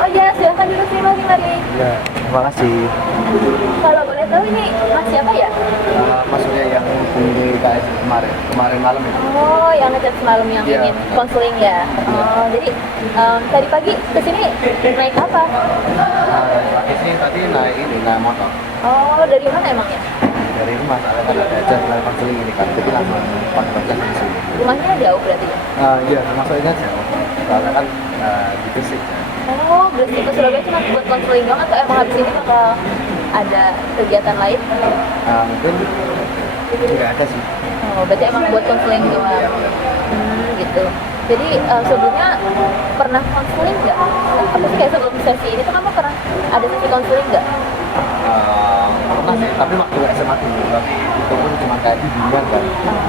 Oh ya, silahkan duduk sini, mari. Ya, terima kasih. Kalau boleh tahu ini Mas siapa ya? Maksudnya yang hubungi KS kemarin malam itu. Oh, yang ngechat semalam yang Iya. ingin konseling ya. Oh, jadi tadi pagi kesini naik apa? Pagi sih tadi naik motor Oh, dari mana emangnya? dari rumah, soalnya kan ada jadwal konseling ini kan, jadi langsung pakai ojek di sini. Rumahnya jauh berarti ya? Iya, termasuknya jauh, soalnya kan di Gresik ya. Oh, Gresik ke Surabaya cuma buat konseling doang atau emang habis ini bakal ada kegiatan lain? Mungkin nggak ada sih. Oh, berarti emang buat konseling doang. Gitu. Jadi sebelumnya pernah konseling nggak? Apa sih kayak sebelum sesi ini tuh kamu pernah ada sesi konseling nggak? Pernah sih, tapi waktu SMA dulu, tapi itu pun cuma kayak bimbingan kan.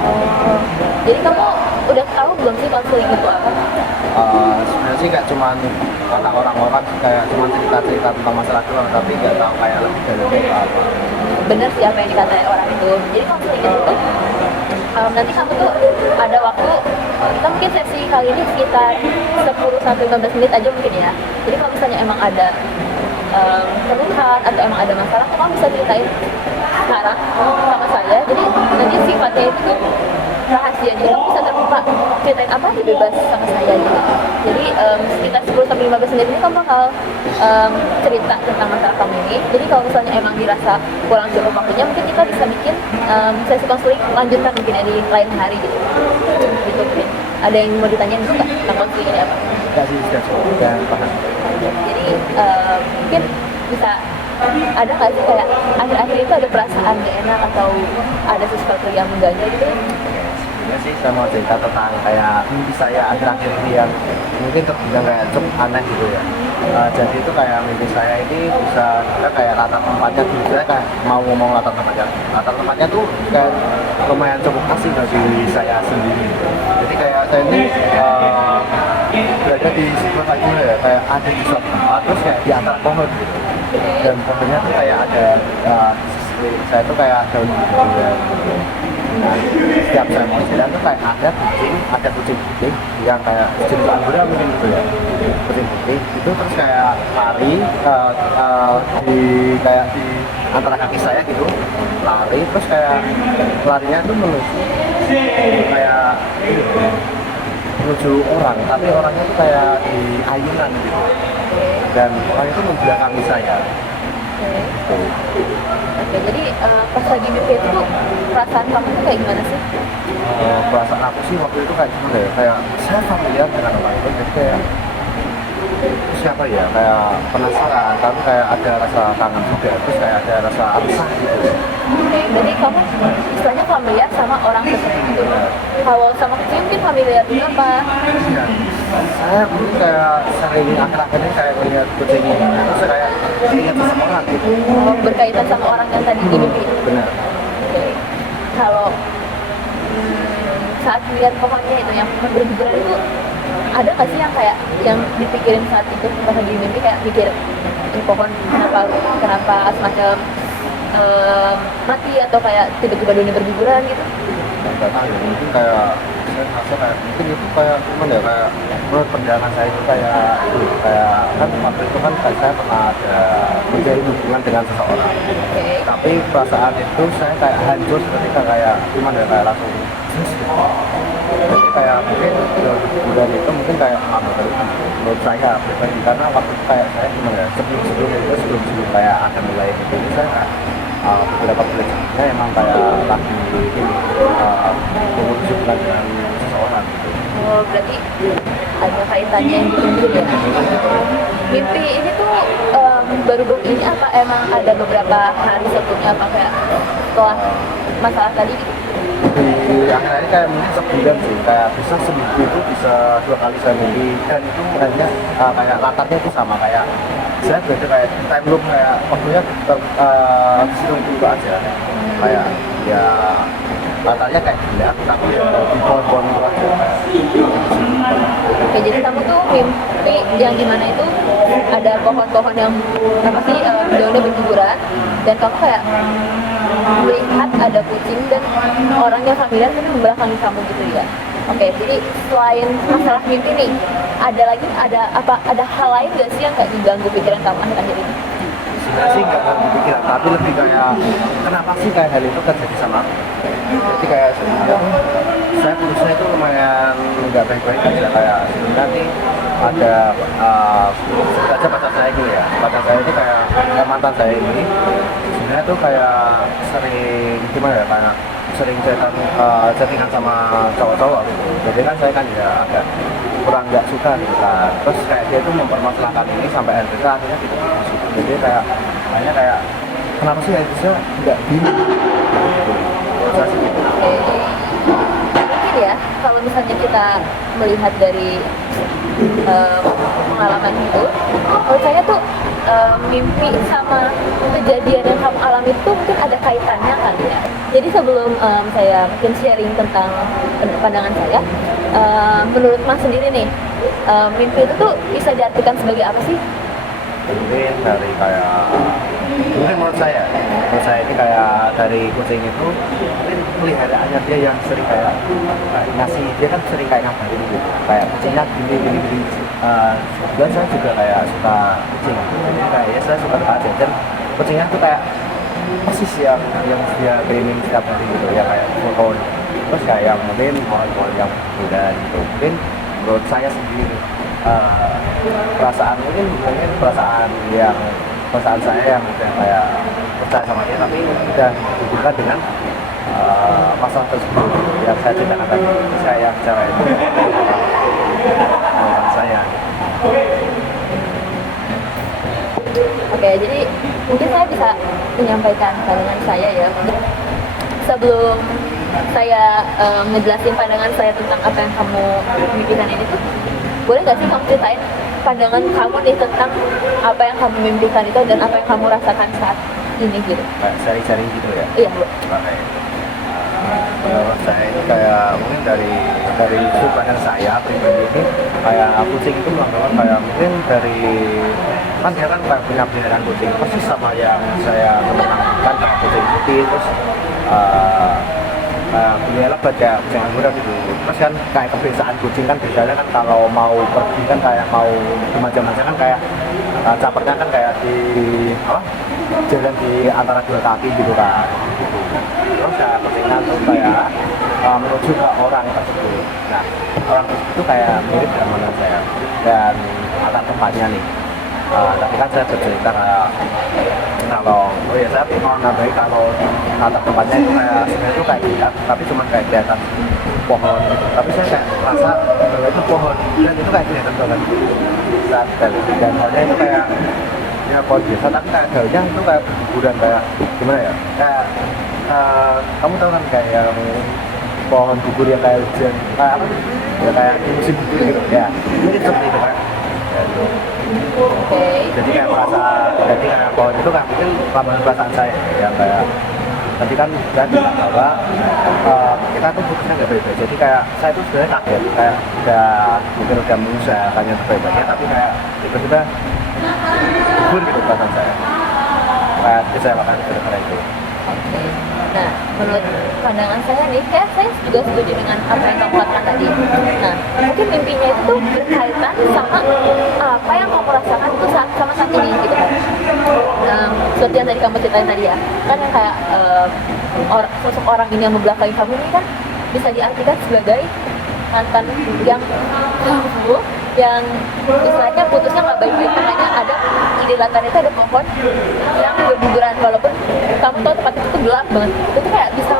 Oh, jadi kamu udah tahu belum sih konseling itu apa? Sebenarnya sih kayak cuman kata orang-orang kayak cuman cerita-cerita tentang masalah doang, tapi nggak tahu kayak lebih dari itu apa. Bener sih apa yang dikatain orang itu. Jadi konseling itu tuh nanti kamu tuh ada waktu, kita mungkin sesi kali ini sekitar 10-15 menit aja mungkin ya. Jadi kalau misalnya emang ada keluhan atau emang ada masalah, kamu bisa ceritain sekarang sama saya. Jadi nanti sifatnya itu tuh rahasia, jadi kamu bisa terbuka ceritain apa aja bebas sama saya gitu. Jadi sekitar 10-15 menit ini kamu bakal cerita tentang masalah kamu ini. Jadi kalau misalnya emang dirasa kurang cukup waktunya, mungkin kita bisa bikin sesi konseling lanjutan mungkin ya di lain hari gitu. Gitu mungkin. Ada yang mau ditanyain itu nggak tentang konseling ini apa? Nggak sih, sudah paham. Jadi mungkin bisa ada nggak sih kayak akhir-akhir itu ada perasaan gak enak atau ada sesuatu yang mengganjal gitu? Sebenarnya sih saya mau cerita tentang kayak mimpi saya akhir-akhir ini yang mungkin terbilang kayak cukup aneh gitu ya. Jadi itu kayak mimpi saya ini bisa kita kayak latar tempatnya dulu, saya kayak mau ngomong latar tempatnya tuh kayak lumayan cukup asing dari saya sendiri. Jadi kayak saya ini berada di sebuah kayak ada di suatu tempat, terus kayak di antara pohon gitu, dan pohonnya tuh kayak ada di sisi saya tuh kayak daun gitu ya. Nah, setiap saya mau jalan tuh kayak ada kucing putih yang kayak jenis anggora mungkin gitu ya, kucing putih itu terus kayak lari di kayak di antara kaki saya gitu, lari terus kayak larinya tuh menuju orang, tapi orangnya tuh kayak di ayunan gitu, dan orang itu membelakangi saya. Oke, jadi pas lagi mimpi itu tuh perasaan kamu tuh kayak gimana sih? Perasaan aku sih waktu itu kayak gimana ya, kayak saya familiar dengan orang itu, jadi kayak siapa ya, kayak penasaran, tapi kayak ada rasa kangen juga, terus kayak ada rasa resah gitu. Oke, jadi kamu istilahnya familiar sama orang tersebut gitu. Kalau sama kucing mungkin familiar juga apa? Ya, saya mungkin kayak sering akhir-akhir ini kayak melihat kucing ini, terus kayak ingat seseorang gitu. Oh, berkaitan sama orang yang tadi di mimpi. Benar. Oke. Kalau saat melihat pohonnya itu yang pohon berguguran itu, ada nggak sih yang kayak yang dipikirin saat itu pas lagi mimpi, kayak mikir ini pohon kenapa semacam mati atau kayak tiba-tiba dunia berguguran gitu? Nggak tahu ya, mungkin kayak saya merasa kayak mungkin itu kayak gimana ya, kayak menurut perjalanan saya itu kayak kan waktu itu kan kayak saya pernah ada menjalin hubungan dengan seseorang, tapi perasaan itu saya kayak hancur ketika kayak gimana ya, kayak langsung jadi kayak mungkin dari itu mungkin kayak menurut saya pribadi, karena waktu itu kayak saya gimana ya, sebelum kayak ada mulai itu saya kayak beberapa bulan sebelumnya emang kayak lagi memutus hubungan dengan seseorang gitu. Oh, berarti ada kaitannya yang ditunggu ya. Mimpi ini tuh baru ini apa emang ada beberapa hari sebelumnya, apa kayak setelah masalah tadi gitu? Di akhir-akhir kayak mungkin sebulan sih, kayak bisa seminggu itu bisa 2 kali saya mimpi, dan itu hanya kayak latarnya itu sama, kayak saya berada kayak time loop, kayak waktunya di situ dulu aja, kayak ya latarnya kayak gila, tapi ya di pohon-pohon itu aja. Oke, jadi kamu tuh mimpi yang gimana itu ada pohon-pohon yang apa sih daunnya berguguran, dan kamu kayak melihat ada kucing dan orang yang familiar kan membelakangi kamu gitu ya. Oke, jadi selain masalah mimpi nih, ada hal lain gak sih yang kayak mengganggu pikiran kamu akhir-akhir ini? Sebenarnya sih nggak terlalu pikiran, tapi lebih kayak kenapa sih kayak hal itu terjadi sama aku. Jadi kayak sebenarnya saya putusnya itu lumayan nggak baik-baik aja, kayak sebenarnya nih ada sebut aja pacar saya gitu ya. Pacar saya ini kayak mantan saya ini sebenarnya tuh kayak sering gimana ya, kayak sering chattingan sama cowok-cowok gitu. Jadi kan saya kan ya agak kurang nggak suka gitu kan. Terus kayak dia tuh mempermasalahkan ini sampai akhirnya gitu. Jadi kayak kenapa sih Aisyah nggak bingung gitu. Saya sih gitu. Mungkin ya kalau misalnya kita melihat dari pengalaman itu, menurut saya tuh mimpi sama kejadian yang kamu alami itu mungkin ada kaitannya kali ya. Jadi sebelum saya mungkin sharing tentang pandangan saya, menurut Mas sendiri nih, mimpi itu tuh bisa diartikan sebagai apa sih? Mungkin dari kayak mungkin menurut saya ini kayak dari kucing itu mungkin peliharaannya dia yang sering kayak ngasih, dia kan sering kayak ngabarin gitu kayak kucingnya gini kebetulan saya juga kayak suka kucing, jadi kayak ya saya suka aja dan kucingnya tuh kayak persis yang dia kirimin setiap hari gitu ya, kayak foto terus kayak mungkin mohon yang berbeda gitu. Mungkin menurut saya sendiri perasaan saya yang udah kayak percaya sama dia tapi udah dihubungkan dengan masalah tersebut yang saya ceritakan tadi. Saya yang bicara itu menurut saya. Oke, jadi mungkin saya bisa menyampaikan pandangan saya ya. Sebelum saya ngejelasin pandangan saya tentang apa yang kamu mimpikan ini tuh, boleh nggak sih kamu ceritain pandangan kamu nih tentang apa yang kamu mimpikan itu dan apa yang kamu rasakan saat ini gitu? Kayak sharing-sharing gitu ya? Iya, Bu. Oke. Menurut saya ini kayak mungkin dari sudut pandang saya pribadi ini kayak kucing itu melakukan kayak mungkin dari kan dia kan kayak punya peliharaan kucing persis sama yang saya kemenangkan kayak kucing putih terus beliau baca kucing anggora gitu. Terus kan kayak kebiasaan kucing kan biasanya kan kalau mau pergi kan kayak mau dimanja-manja kan kayak capernya kan kayak di jalan di antara dua kaki gitu kan gitu. Terus ya kucingnya tuh kayak menuju ke orang tersebut. Nah orang tersebut tuh kayak mirip dengan menurut saya dan latar tempatnya nih. Tapi kan saya bercerita kayak kalau saya mau nambahin kalau latar tempatnya itu kayak sebenarnya itu kayak tidak, tapi cuma kayak kelihatan pohon gitu. Tapi saya kayak merasa bahwa itu pohon dan itu kayak kelihatan banget dan pohonnya itu kayak ya pohon biasa tapi kayak daunnya itu kayak berguguran kayak gimana ya, kayak kamu tahu kan kayak yang pohon gugur yang kayak hujan kayak apa ya, kayak musim gugur gitu ya, mungkin seperti itu kan ya, itu. Jadi kayak merasa jadi karena pohon itu kan mungkin lambang perasaan saya ya, kayak tadi kan saya bilang bahwa kita tuh putusnya nggak baik-baik, jadi kayak saya tuh sebenarnya kaget kayak mungkin udah mengusahakan yang terbaik-baiknya tapi kayak tiba-tiba gugur gitu perasaan saya, kayak kecelakaan gara-gara itu. Oke. Nah, menurut pandangan saya nih, kayak saya juga setuju dengan apa yang kamu katakan tadi. Nah, mungkin mimpinya itu tuh berkaitan sama apa yang kamu rasakan itu sama saat ini gitu kan. Seperti yang tadi kamu ceritain tadi ya, kan yang kayak sosok orang ini yang membelakangi kamu ini kan bisa diartikan sebagai mantan yang kamu yang istilahnya putusnya nggak baik-baik, makanya ada di latarnya itu ada pohon yang berguguran walaupun kamu tahu tempat itu gelap banget. Itu kayak bisa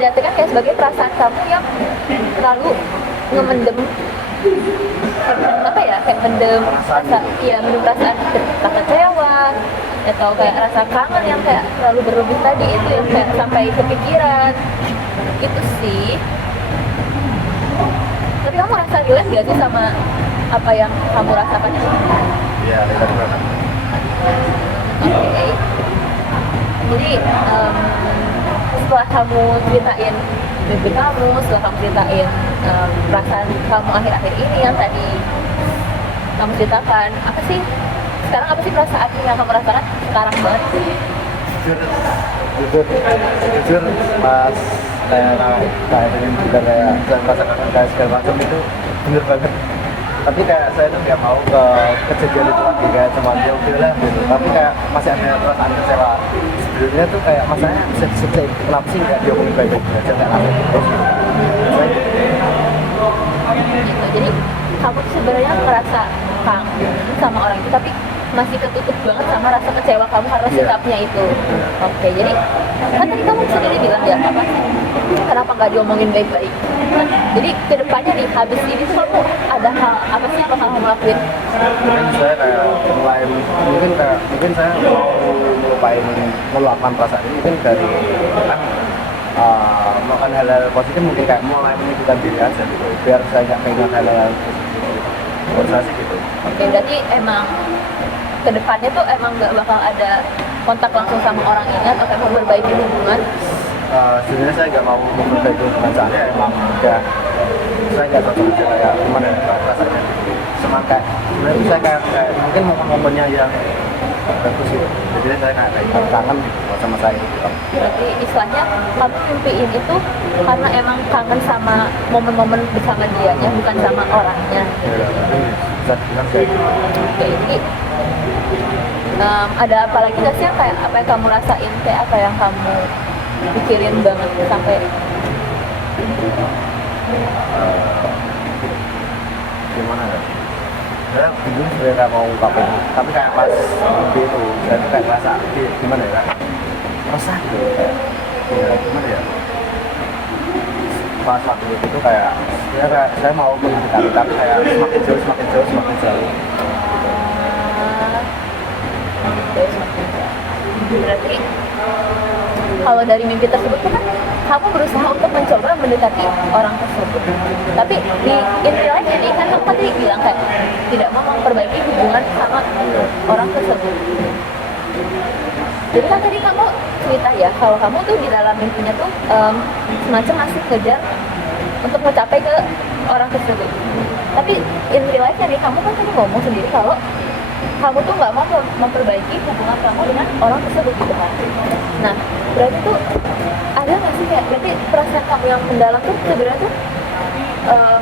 diartikan kayak sebagai perasaan kamu yang terlalu ngemendem apa ya, kayak mendem rasa, iya mendem perasaan kecewa atau kayak rasa kangen yang kayak terlalu berlebih tadi itu yang kayak sampai kepikiran gitu sih. Tapi kamu rasa relate gak sih sama apa yang kamu rasakan? Iya, relate banget. Oke. Jadi setelah kamu ceritain mimpi kamu, setelah kamu ceritain perasaan kamu akhir-akhir ini yang tadi kamu ceritakan, apa sih sekarang, apa sih perasaan yang kamu rasakan sekarang banget? Jujur pas kayak pengen juga kayak saya merasakan kayak segala macam itu bener banget tapi kayak saya tuh nggak mau ke kejadian itu lagi, kayak cuma dia udah lah gitu, tapi kayak masih ada perasaan kecewa sebenarnya tuh, kayak masanya bisa disiksa, kenapa sih nggak diomongin baik-baik aja, kayak langsung terus gitu. Saya gitu. gitu. Jadi kamu tuh sebenarnya ngerasa kangen sama orang itu, tapi masih ketutup banget sama rasa kecewa kamu karena Iya. sikapnya itu. Oke, jadi kan tadi kamu sendiri bilang ya apa? Kenapa nggak diomongin baik-baik? Nah, jadi kedepannya nih habis ini tuh kamu ada hal apa sih yang bakal kamu lakuin? Mungkin saya kayak mulai, mungkin saya mau meluapkan perasaan ini mungkin dari kan melakukan hal-hal positif, mungkin kayak mulai menyibukkan diri aja gitu, biar saya nggak keinget hal-hal positif. Menurut saya sih gitu. Oke, berarti emang kedepannya tuh emang nggak bakal ada kontak langsung sama orang ini atau kayak memperbaiki hubungan? Sebenarnya saya nggak mau memperbaiki hubungan, soalnya emang udah saya nggak cocok aja, kayak gimana ya rasanya gitu. Cuma kayak sebenarnya saya kayak mungkin momennya yang bagus gitu, jadi saya kayak kangen gitu sama saya gitu. Berarti istilahnya kamu mimpiin itu karena emang kangen sama momen-momen bersama dianya, bukan sama orangnya. Bisa dibilang kayak gitu. Oke, jadi ada apa lagi nggak sih yang kayak apa yang kamu rasain, kayak apa yang kamu pikirin banget sampai Gimana ya? Saya bingung sebenarnya kayak mau ungkapin, tapi kayak pas mimpi itu saya tuh kayak ngerasa gimana ya, kayak resah gitu, kayak ya gimana ya, pas waktu itu kayak ya kayak saya mau mendekati, tapi kayak semakin jauh berarti kalau dari mimpi tersebut kan kamu berusaha untuk mencoba mendekati orang tersebut, tapi di inti lain ini kan kamu tadi bilang kayak tidak mau memperbaiki hubungan sama orang tersebut. Jadi kan tadi kamu cerita ya kalau kamu tuh di dalam mimpinya tuh semacam masih kejar untuk mencapai ke orang tersebut. Tapi in real life nih kamu kan tadi ngomong sendiri kalau kamu tuh nggak mau memperbaiki hubungan kamu dengan orang tersebut gitu kan. Nah, berarti tuh ada nggak sih kayak berarti perasaan kamu yang mendalam tuh sebenarnya tuh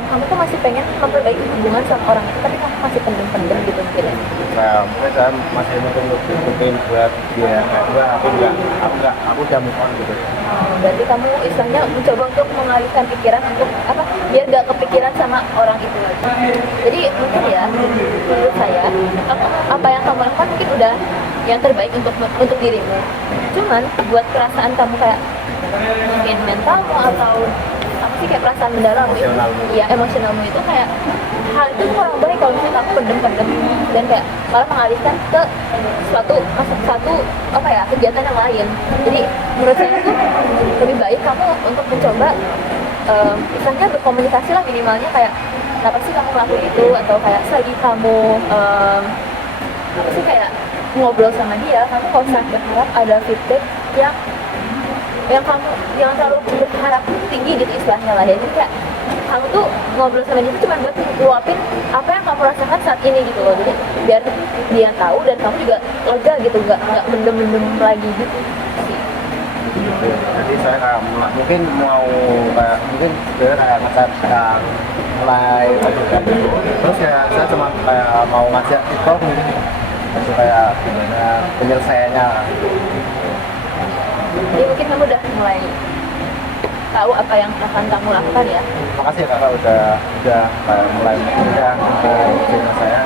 kamu tuh masih pengen memperbaiki hubungan sama orang itu, tapi kamu masih pendem-pendem gitu mungkin ya. Nah, mungkin saya masih mungkin buat dia kayak gue, aku udah move on gitu. Berarti kamu istilahnya mencoba untuk mengalihkan pikiran untuk apa? Biar gak kepikiran sama orang itu lagi. Jadi mungkin ya menurut saya apa yang kamu lakukan mungkin udah yang terbaik untuk dirimu. Cuman buat perasaan kamu kayak mungkin mentalmu atau apa sih kayak perasaan mendalam ya emosionalmu itu kayak hal itu kurang baik kalau misalnya kamu pendem dan kayak malah mengalihkan ke satu apa ya kegiatan yang lain. Jadi menurut saya tuh lebih baik kamu untuk mencoba misalnya berkomunikasi lah minimalnya kayak kenapa sih kamu ngelakuin itu, atau kayak selagi kamu apa sih kayak ngobrol sama dia, kamu nggak usah berharap ada feedback yang kamu jangan terlalu berharap tinggi gitu istilahnya lah ya. Jadi kayak kamu tuh ngobrol sama dia cuma buat luapin apa yang kamu rasakan saat ini gitu loh, jadi biar dia tahu dan kamu juga lega gitu, nggak mendem lagi gitu. Jadi saya kayak mungkin sebenarnya kayak ngechat mulai pacaran gitu. Terus ya saya cuma kayak mau ngajak itu mungkin kayak gimana penyelesaiannya gitu. Jadi mungkin kamu udah mulai tahu apa yang akan kamu lakukan ya. Makasih ya kakak udah kayak mulai saya